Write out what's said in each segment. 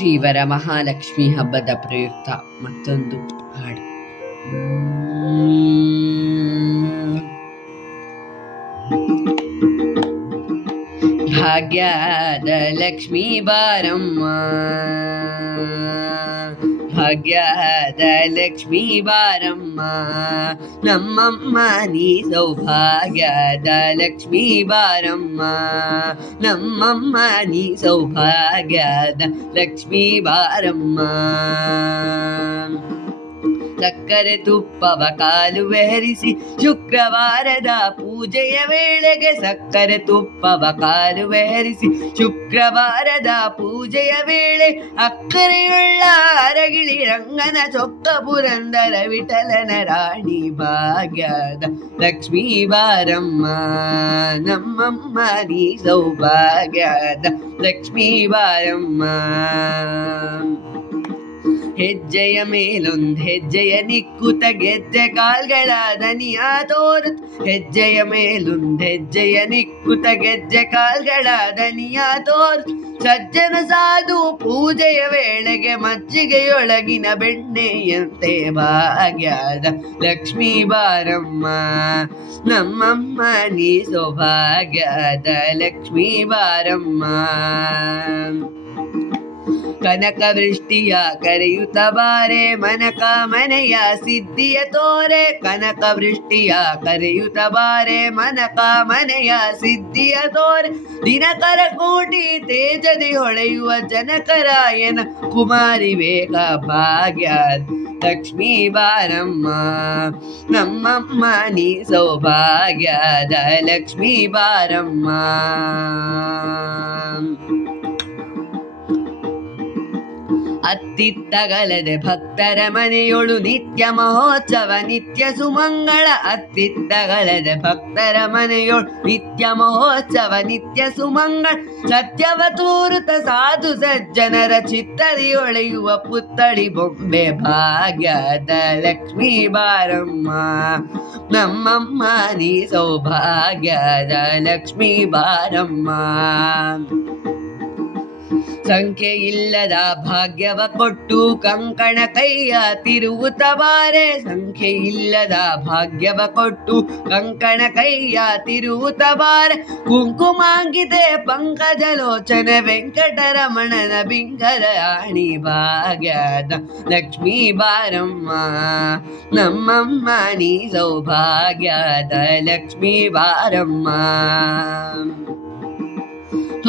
ಶ್ರೀವರ ಮಹಾಲಕ್ಷ್ಮಿ ಹಬ್ಬದ ಪ್ರಯುಕ್ತ ಮತ್ತೊಂದು ಹಾಡು. ಭಾಗ್ಯದ ಲಕ್ಷ್ಮೀ ಬಾರಮ್ಮ. ಭಾಗ್ಯದ ಲಕ್ಷ್ಮೀ ಬಾರಮ್ಮ ನಮ್ಮಮ್ಮ ನೀ ಸೌಭಾಗ್ಯದ ಲಕ್ಷ್ಮೀ ಬಾರಮ್ಮ ನಮ್ಮಮ್ಮ ನೀ ಸೌಭಾಗ್ಯದ ಲಕ್ಷ್ಮೀ ಬಾರಮ್ಮ ಸಕ್ಕರೆ ತುಪ್ಪವ ಕಾಲುವೆ ಹರಿಸಿ ಶುಕ್ರವಾರದ ಪೂಜೆಯ ವೇಳೆಗೆ ಸಕ್ಕರೆ ತುಪ್ಪವ ಕಾಲುವೆ ಹರಿಸಿ ಶುಕ್ರವಾರದ ಪೂಜೆಯ ವೇಳೆ ಅಕ್ಕರೆಯುಳ್ಳ ಅರಗಿಳಿ ರಂಗನ ಚೊಕ್ಕ ಪುರಂದರ ವಿಠಲನ ರಾಣಿ ಭಾಗ್ಯದ ಲಕ್ಷ್ಮೀ ಬಾರಮ್ಮ ನಮ್ಮಮ್ಮ ನೀ ಸೌಭಾಗ್ಯದ ಲಕ್ಷ್ಮೀ ಬಾರಮ್ಮ ಹೆಜ್ಜೆಯ ಮೇಲೊಂದ್ ಹೆಜ್ಜೆಯ ನಿಕ್ಕುತ ಗೆಜ್ಜೆ ಕಾಲ್ಗಳ ದನಿಯ ತೋರುತ್. ಹೆಜ್ಜೆಯ ಮೇಲೊಂದ್ ಹೆಜ್ಜೆಯ ನಿಕ್ಕುತ ಗೆಜ್ಜೆ ಕಾಲ್ಗಳ ದನಿಯ ತೋರುತ್. ಸಜ್ಜನ ಸಾಧು ಪೂಜೆಯ ವೇಳೆಗೆ ಮಜ್ಜಿಗೆಯೊಳಗಿನ ಬೆಣ್ಣೆಯಂತೆ ಭಾಗ್ಯದ ಲಕ್ಷ್ಮೀ ಬಾರಮ್ಮ. ನಮ್ಮಮ್ಮ, ನೀ ಸೌಭಾಗ್ಯದ ಲಕ್ಷ್ಮೀ ಬಾರಮ್ಮ. ಕನಕ ವೃಷ್ಟಿಯ ಕರೆಯುತ್ತ ಬಾರೆ, ಮನಕ ಮನೆಯ ಸಿದ್ಧಿಯ ತೋರೆ ಕನಕ ವೃಷ್ಟಿಯ ಕರೆಯುತ್ತ ಬಾರೆ, ಮನಕ ಮನೆಯ ಸಿದ್ಧಿಯ ತೋರೆ. ದಿನಕರ ಕೋಟಿ ತೇಜದಿ ಹೊಳೆಯುವ ಜನಕರಾಯನ ಕುಮಾರಿ ವೇಗ ಭಾಗ್ಯ ಲಕ್ಷ್ಮೀ ಬಾರಮ್ಮ. ನಮ್ಮಮ್ಮ ನೀ ಸೌಭಾಗ್ಯದ ಲಕ್ಷ್ಮೀ ಬಾರಮ್ಮ. ಅತ್ತಿತ್ತಗಲದೆ ಭಕ್ತರ ಮನೆಯೊಳು ನಿತ್ಯ ಮಹೋತ್ಸವ, ನಿತ್ಯ ಸುಮಂಗಳ ಅತ್ತಿತ್ತಗಲದೆ ಭಕ್ತರ ಮನೆಯೊಳು ನಿತ್ಯ ಮಹೋತ್ಸವ, ನಿತ್ಯ ಸುಮಂಗಳ ಸತ್ಯವ ತೋರುತ ಸಾಧು ಸಜ್ಜನರ ಚಿತ್ತರಿ ಒಳೆಯುವ ಪುತ್ತಳಿ ಬೊಂಬೆ ಭಾಗ್ಯದ ಲಕ್ಷ್ಮೀ ಬಾರಮ್ಮ. ನಮ್ಮಮ್ಮ, ನೀ ಸೌಭಾಗ್ಯದ ಲಕ್ಷ್ಮೀ ಬಾರಮ್ಮ. ಸಂಖ್ಯೆ ಇಲ್ಲದ ಭಾಗ್ಯವ ಕೊಟ್ಟು ಕಂಕಣ ಕೈಯ ತಿರುವುತ ಬಾರೆ ಸಂಖ್ಯೆ ಇಲ್ಲದ ಭಾಗ್ಯವ ಕೊಟ್ಟು ಕಂಕಣ ಕೈಯ ಬಾರೆ ಕುಂಕುಮಾಂಗಿತೆ ಪಂಕಜಲೋಚನೆ ವೆಂಕಟರಮಣನ ಬಿಂಗರ ಆಣಿ ಭಾಗ್ಯದ ಲಕ್ಷ್ಮೀ ಬಾರಮ್ಮ. ನಮ್ಮಮ್ಮ ನೀ ಸೌಭಾಗ್ಯದ ಲಕ್ಷ್ಮೀ ಬಾರಮ್ಮ.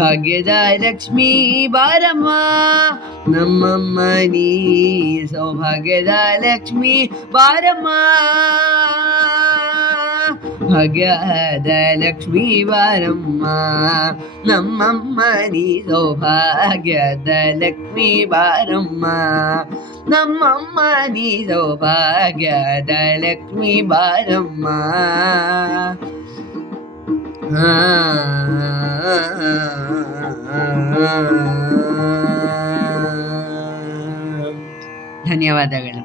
భాగ్యదాయ లక్ష్మీ బారమ్మ నమ్మమ్మ నీ సౌభాగ్యదాయ లక్ష్మీ బారమ్మ భాగ్యద లక్ష్మీ వారమ్మ నమ్మమ్మ నీ సౌభాగ్యద లక్ష్మీ వారమ్మ నమ్మమ్మ నీ సౌభాగ్యద లక్ష్మీ వారమ్మ ಧನ್ಯವಾದಗಳು